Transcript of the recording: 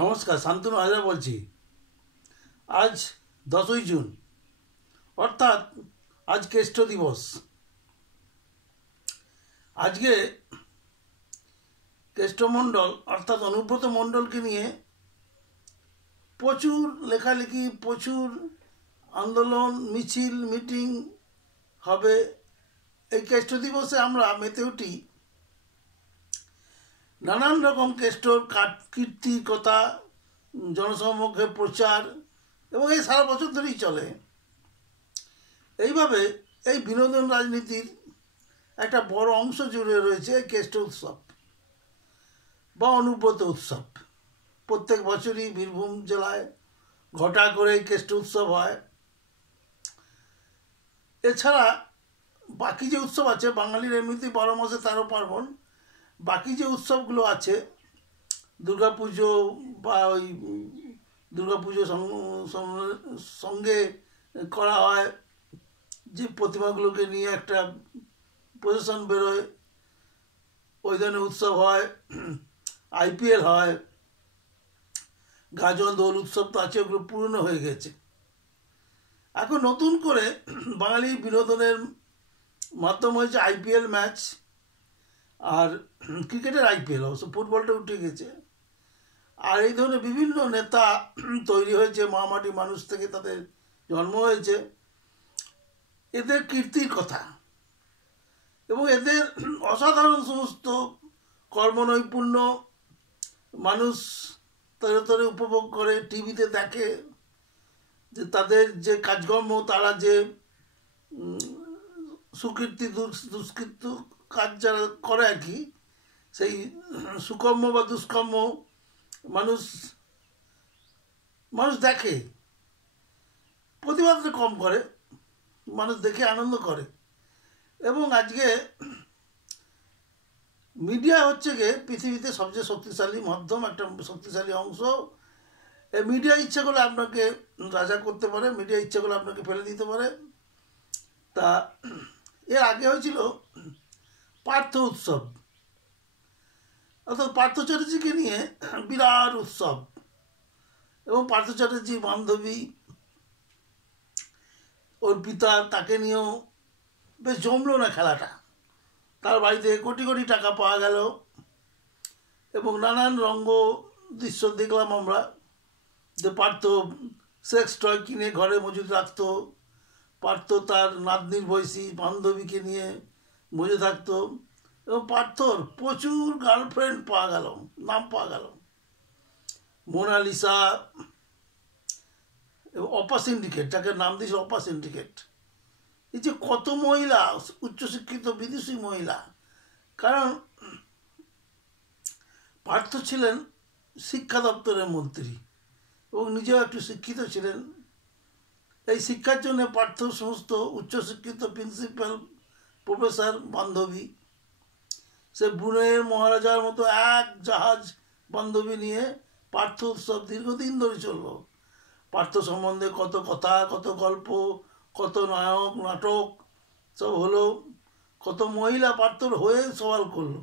নমস্কার, শান্তনু হাজরা বলছি। আজ 10ই জুন, অর্থাৎ আজ কেষ্ট দিবস। আজকে কেষ্টমণ্ডল অর্থাৎ অনুব্রত মণ্ডলকে নিয়ে প্রচুর লেখালেখি, প্রচুর আন্দোলন, মিছিল, মিটিং হবে। এই কেষ্ট দিবসে আমরা মেতে উঠি নানান রকম কেষ্টর কীর্তির কথা জনসমক্ষে প্রচার, এবং এই সারা বছর ধরেই চলে। এইভাবে এই বিনোদন রাজনীতির একটা বড় অংশ জুড়ে রয়েছে কেষ্ট উৎসব বা অনুব্রত উৎসব। প্রত্যেক বছরই বীরভূম জেলায় ঘটা করে কেষ্ট উৎসব হয়। এছাড়া বাকি যে উৎসব আছে, বাঙালির এমনিতেই 12 মাসে 13 পার্বণ, বাকি যে উৎসবগুলো আছে, দুর্গাপুজো বা ওই দুর্গাপুজো সঙ্গে করা হয়, যে প্রতিমাগুলোকে নিয়ে একটা প্রসেশন বেরোয়, ওই ধরনের উৎসব হয়। আইপিএল হয়, গাজন দোল উৎসব তো আছে, ওগুলো পুরনো হয়ে গেছে। এখন নতুন করে বাঙালি বিনোদনের মাধ্যম হয়েছে আইপিএল ম্যাচ, আর ক্রিকেটের আইপিএল, অবশ্য ফুটবলটা উঠে গেছে। আর এই ধরনের বিভিন্ন নেতা তৈরি হয়েছে, মহামাটি মানুষ থেকে তাদের জন্ম হয়েছে। এদের কীর্তির কথা এবং এদের অসাধারণ সমস্ত কর্মনৈপুণ্য মানুষ তরে তরে উপভোগ করে, টিভিতে দেখে, যে তাদের যে কাজকর্ম, তারা যে সুকীর্তি দুষ্কৃত কাজ যারা করে আর কি, সেই সুকর্ম বা দুষ্কর্ম মানুষ দেখে, প্রতিবাদটা কম করে, মানুষ দেখে আনন্দ করে। এবং আজকে মিডিয়া হচ্ছে গিয়ে পৃথিবীতে সবচেয়ে শক্তিশালী মাধ্যম, একটা শক্তিশালী অংশ। এই মিডিয়া ইচ্ছা করলে আপনাকে রাজা করতে পারে, মিডিয়া ইচ্ছা করলে আপনাকে ফেলে দিতে পারে। তা এর আগে হয়েছিল পার্থ উৎসব, অর্থাৎ পার্থ চ্যাটার্জিকে নিয়ে বিরাট উৎসব, এবং পার্থ চ্যাটার্জির বান্ধবী অর্পিতা, তাকে নিয়েও বেশ জমলো না খেলাটা। তার বাড়িতে কোটি কোটি টাকা পাওয়া গেল, এবং নানান রঙ্গ দৃশ্য দেখলাম আমরা, যে পার্থ সেক্স টয় কিনে ঘরে মজুদ রাখতো, পার্থ তার নাতনির বয়সী বান্ধবীকে নিয়ে মজে থাকতো, এবং পার্থর প্রচুর গার্লফ্রেন্ড পাওয়া গেল, নাম পাওয়া গেল, মোনালিসা, অপা সিন্ডিকেট, যাকে নাম দিয়েছে অপা সিন্ডিকেট। এই যে কত মহিলা, উচ্চশিক্ষিত বিদেশি মহিলা, কারণ পার্থ ছিলেন শিক্ষা দপ্তরের মন্ত্রী এবং নিজেও একটু শিক্ষিত ছিলেন। এই শিক্ষার জন্য পার্থ সমস্ত উচ্চশিক্ষিত প্রিন্সিপাল, প্রফেসর বান্ধবী, সে বুনের মহারাজার মতো এক জাহাজ বান্ধবী নিয়ে পার্থ উৎসব দীর্ঘদিন ধরে চলল। পার্থ সম্বন্ধে কত কথা, কত গল্প, কত নায়ক নাটক সব হলো, কত মহিলা পার্থর হয়ে সওয়াল করলো।